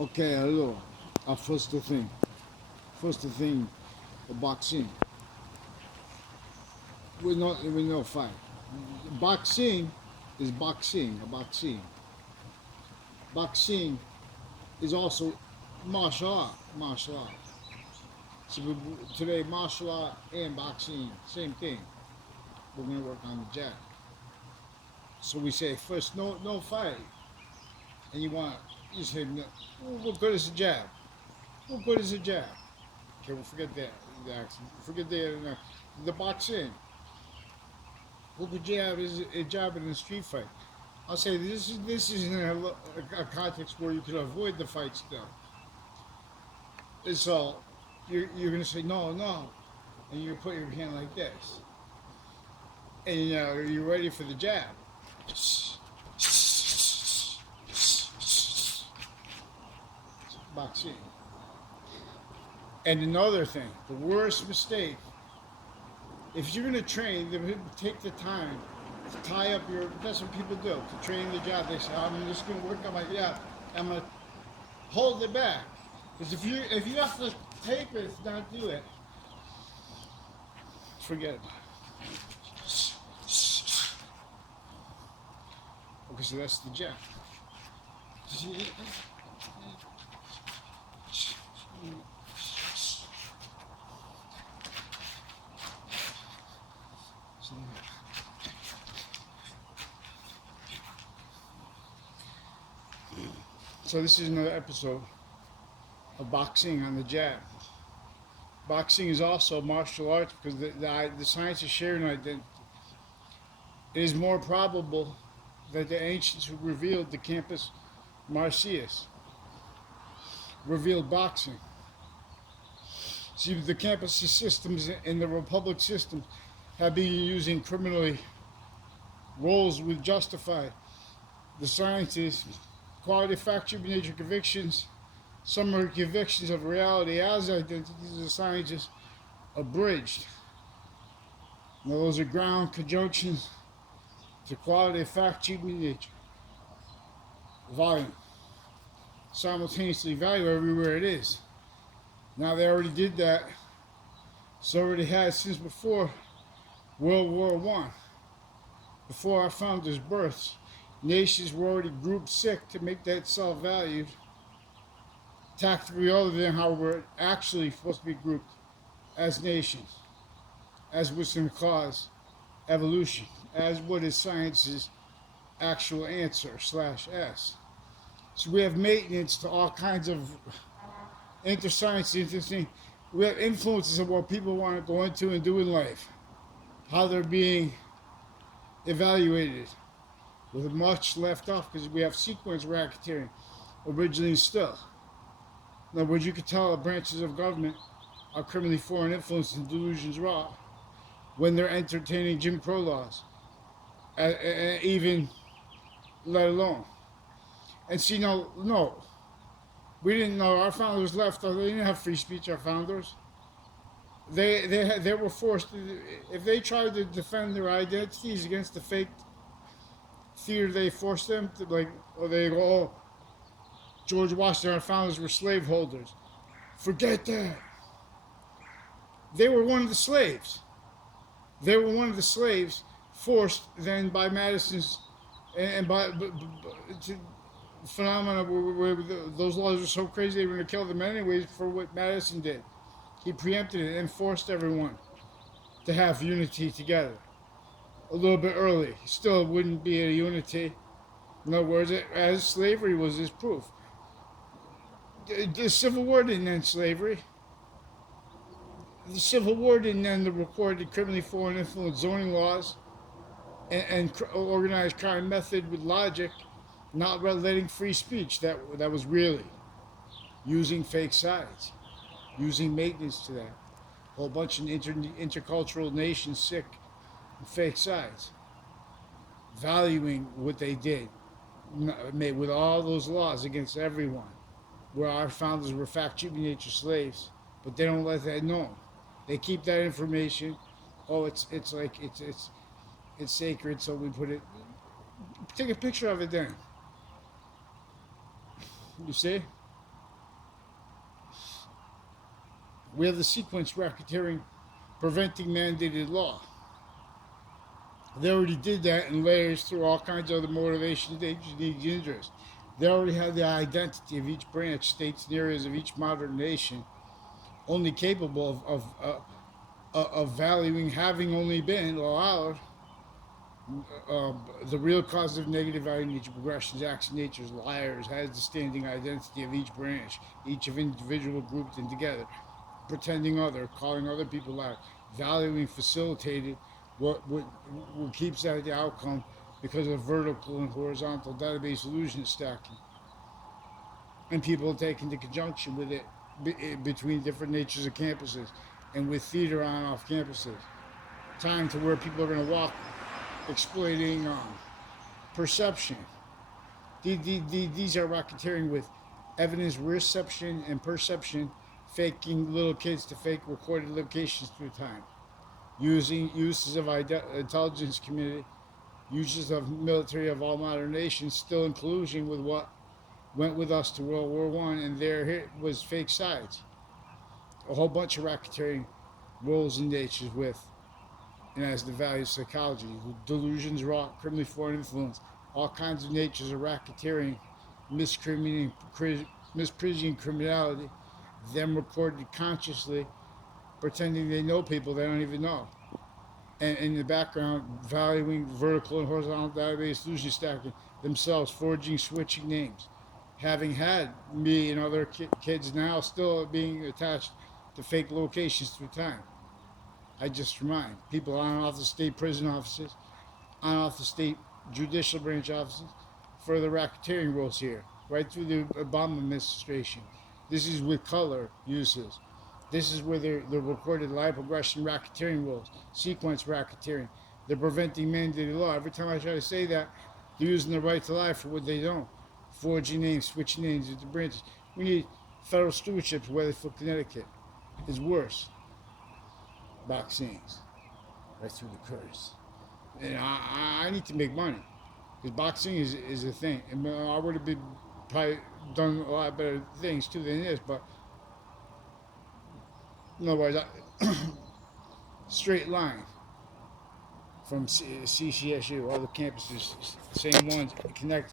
Okay, allora, first thing. First thing, boxing. We know fight. Boxing is boxing. Boxing. Boxing is also martial art. Martial art. So today, martial art and boxing, same thing. We're gonna work on the jab. So we say first, no fight, and you say no, what good is the jab? What good is the jab? Okay, we'll forget that. The accent. Forget the boxing. What good jab is a jab in a street fight? I'll say this is in a context where you can avoid the fight still. And so you're gonna say no, and you put your hand like this, and you're ready for the jab. Boxing. And another thing, the worst mistake, if you're gonna train, take the time to tie up your. That's what people do to train the job. They say, I'm just gonna work on my job. I'm gonna hold it back. Because if you have to tape it, not do it, forget it. Okay, so that's the jab. So this is another episode of boxing on the jab. Boxing is also martial arts because the science is sharing identity. It is more probable that the ancients who revealed the campus Marcius revealed boxing. See, the campus systems and the republic systems have been using criminally roles would justify the sciences, quality, factual nature convictions, summary convictions of reality as identities of sciences abridged. Now those are ground conjunctions to quality, fact, cheap nature. Volume. Simultaneously value everywhere it is. Now they already did that. So already had since before World War One. Before our founders' births, nations were already grouped sick to make that self-valued tactically other than how we're actually supposed to be grouped as nations, as what's in cause evolution, as what is science's actual answer slash S. So we have maintenance to all kinds of inter-science, interesting. We have influences of what people want to go into and do in life, how they're being evaluated, with much left off because we have sequence racketeering originally still. In other words, you could tell branches of government are criminally foreign influence and delusions raw when they're entertaining Jim Crow laws, even let alone. And see, no, we didn't know our founders left. They didn't have free speech. Our founders, they were forced to, if they tried to defend their identities against the fake theater, they forced them to or they go, oh, George Washington, our founders were slaveholders. Forget that. They were one of the slaves. They were one of the slaves forced then by Madison's and by phenomena where those laws were so crazy they were going to kill them anyways for what Madison did. He preempted it and forced everyone to have unity together. A little bit early. Still wouldn't be a unity. In other words, as slavery was his proof. The Civil War didn't end slavery. The Civil War didn't end the recorded criminally foreign influence zoning laws and organized crime method with logic, not letting free speech. That was really using fake sides, using maintenance to that. A whole bunch of intercultural nations sick and fake sides, valuing what they did, made with all those laws against everyone, where our founders were fact nature slaves, but they don't let that known. They keep that information. Oh, it's sacred, so we put it. Take a picture of it then. You see? We have the sequence racketeering preventing mandated law. They already did that in layers through all kinds of other motivations, ages, needs, interests. They already have the identity of each branch, states, and areas of each modern nation, only capable of valuing having only been allowed the real causative negative value nature, progressions, acts, natures, liars, has the standing identity of each branch, each of individual grouped and together, pretending other, calling other people out, valuing, facilitated, what keeps that the outcome because of vertical and horizontal database illusion stacking. And people take into conjunction with it between different natures of campuses and with theater on off campuses. Time to where people are going to walk exploiting perception. These are racketeering with evidence reception and perception, faking little kids to fake recorded locations through time, using uses of intelligence community, uses of military of all modern nations, still in collusion with what went with us to World War I, and there was fake sides. A whole bunch of racketeering roles and natures with, and as the value of psychology, delusions, wrought, criminally foreign influence, all kinds of natures of racketeering, misprision criminality, them recorded consciously, pretending they know people they don't even know. And in the background, valuing vertical and horizontal database solution stacking, themselves forging, switching names. Having had me and other kids now still being attached to fake locations through time. I just remind people on and off the state prison offices, on and off the state judicial branch offices, further racketeering roles here, right through the Obama administration. This is with color uses. This is where they're recorded live progression racketeering roles, sequence racketeering. They're preventing mandated law. Every time I try to say that, they're using the right to life for what they don't. Forging names, switching names into branches. We need federal stewardships, Weatherfield, Connecticut. Is worse. Vaccines, right through the curse. And I need to make money because boxing is a thing. And I would have been probably done a lot better things too than this, but in other words, straight line from CCSU, all the campuses, same ones, connect